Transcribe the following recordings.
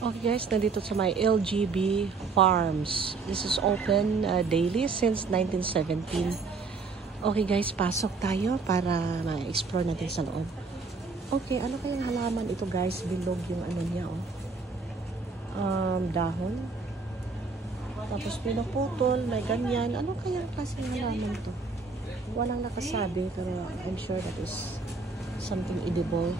Okay guys, nandito sa my LGB Farms. This is open daily since 1917. Okay guys, pasok tayo para ma-explore natin sa loob. Okay, ano kayang halaman ito guys? Bilog yung ano niya oh. Dahon. Tapos pinaputol, may ganyan. Ano kayang klaseng halaman to? Walang nakasabi pero I'm sure that is something edible.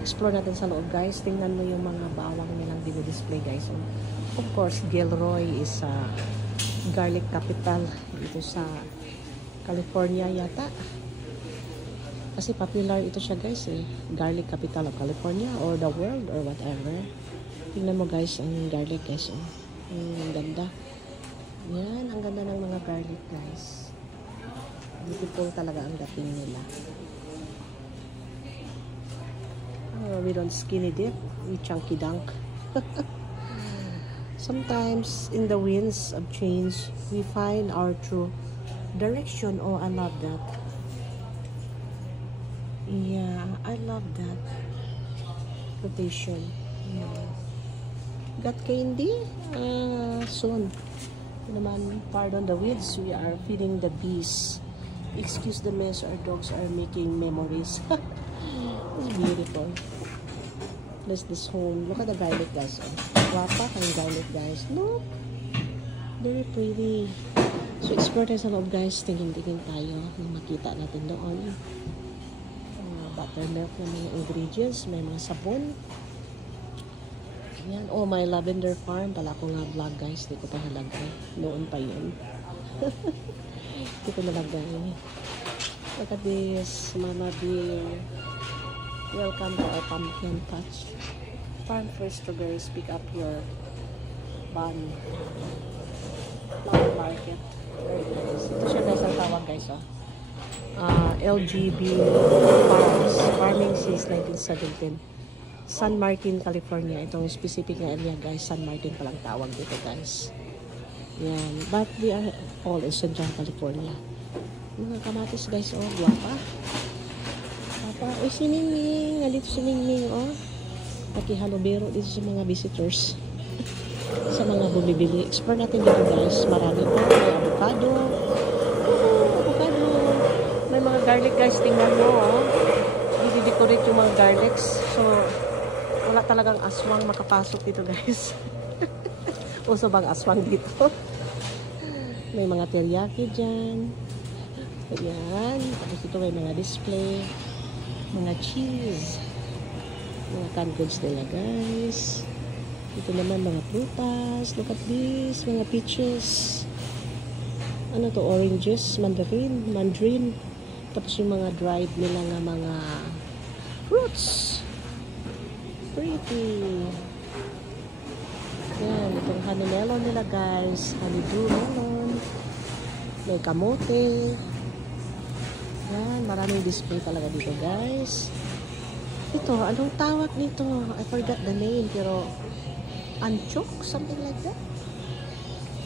Explore natin sa loob guys. Tingnan mo yung mga bawang nilang dinidisplay guys. So, of course, Gilroy is garlic capital dito sa California yata. Kasi popular ito siya guys eh. Garlic capital of California or the world or whatever. Tingnan mo guys ang garlic guys. Oh. Ang ganda. Yan, ang ganda ng mga garlic guys. Beautiful talaga ang dating nila. We don't skinny dip, we chunky dunk. Sometimes in the winds of change, we find our true direction. Oh, I love that. Yeah, I love that. Rotation. Yeah. Got candy? Soon. Naman, pardon the weeds, we are feeding the bees. Excuse the mess, our dogs are making memories. It's beautiful. Bless this home. Look at the garlic guys. Wapa kang garlic guys. Look. Very pretty. So explore tayo sa loob guys. Tingin-tingin tayo. Nang makita natin doon. Buttermilk na mga ingredients. May mga sabon. Ayan. Oh, my lavender farm. Pala ko nga vlog guys. Hindi ko pa nalagay. Noon pa yun. Hindi ko nalagay. Look at this. Mama bear. Welcome to our pumpkin patch. Farm fresh strawberries. Pick up your bun. Flower market. Very nice. Ito siya guys ang tawag guys. LGB Farms. Farming since 1917. San Martin, California. Itong specific na area guys. San Martin palang tawag dito guys. Yan. But we are all in Central California. Mga kamatis guys. Oh, guwapa. Uy, si Ningning. Nandito si Ningning, oh. Nakihalubero dito sa mga visitors. Sa mga bumibili. Explore natin dito, guys. Marami pa. May avocado. Avocado. May mga garlic, guys. Tingnan mo, oh. I-decorate yung mga garlics. So, wala talagang aswang makapasok dito, guys. Uso bang aswang dito? May mga teriyaki dyan. Ayan. Tapos dito may mga display. Mga cheese, mga canned goods nila guys. Ito naman mga prutas. Look at this, mga peaches. Ano to, oranges, mandarin. Tapos yung mga dried nila nga mga fruits. Pretty. Yan, itong honey melon nila guys. Honeydew melon. May kamote. Yan, maraming display talaga dito guys. Ito, anong tawag nito? I forgot the name, pero anchok? Something like that?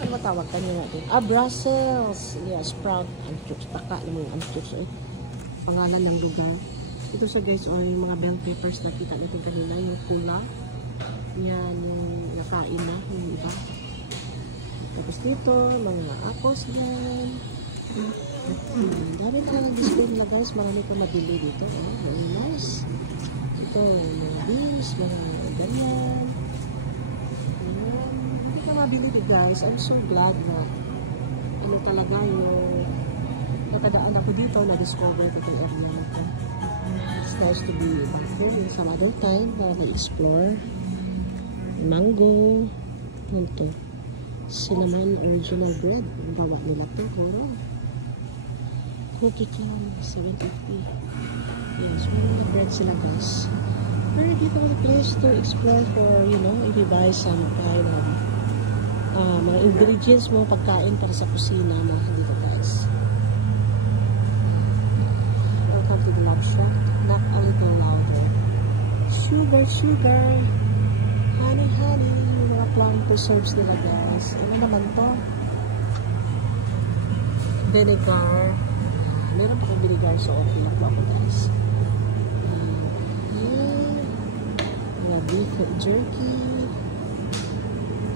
Ano matawag kanyo natin? Brussels! Yeah, sprout anchok. Taka naman yung anchok. So, pangalan ng lugar. Ito sa guys, or yung mga bell peppers na kita natin kanina, yung tuna. Yan, yung nakain na, yung iba. Tapos dito, mga apples yan. Dami pa lang display nila guys. Marami pa mabili dito. Very nice. Ito, mga beans, mga ganyan. Hindi ka mabili dito guys. I'm so glad na ano talaga yung nakadaan ako dito, na-discover ko itong area nito. It's nice to be here some other time para ma-explore. Mango. Ano to? Cinnamon original bread. Ang gawa nila ito. Cookie can, 750. Yes, may mga bread sila guys. Very beautiful place to explore for, you know, if you buy some kind of mga ingredients mo, pagkain para sa kusina mo dito guys. Welcome to the love shop. Knock a little louder. Sugar. Honey. Yung mga plant preserves nila guys. Ano naman to? Vinegar. Meron pa kong vinegar so okay lang po ako guys. Mga beef jerky.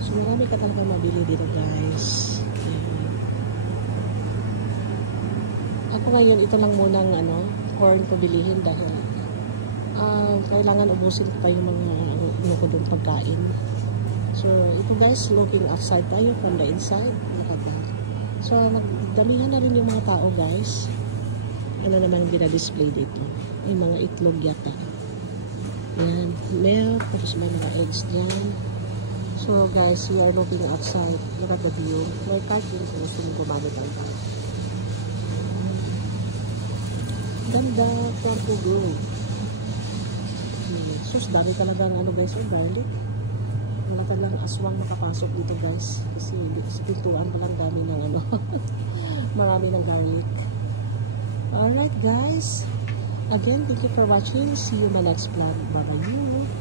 So marami ka talaga mabili dito guys. Ayan. Ako ngayon, ito lang munang corn pabilihin dahil kailangan ubusin ko pa yung mga ko doon pagkain. So ito guys, looking outside tayo from the inside. So nagdamihan na rin yung mga tao guys. Ano naman dinadisplay dito? Ay mga itlog yata. Yan, milk, tapos may mga eggs dyan. So guys, we are looking outside. Look at the view. May card din sa gusto mong gumamit tayo. Ganda, Portugal. Sus, dami talagang guys, garlic. Matalang aswang makapasok dito guys. Kasi pintuan pa lang dami ng marami ng garlic. Alright guys. Again, thank you for watching. See you in my next vlog. Bye-bye.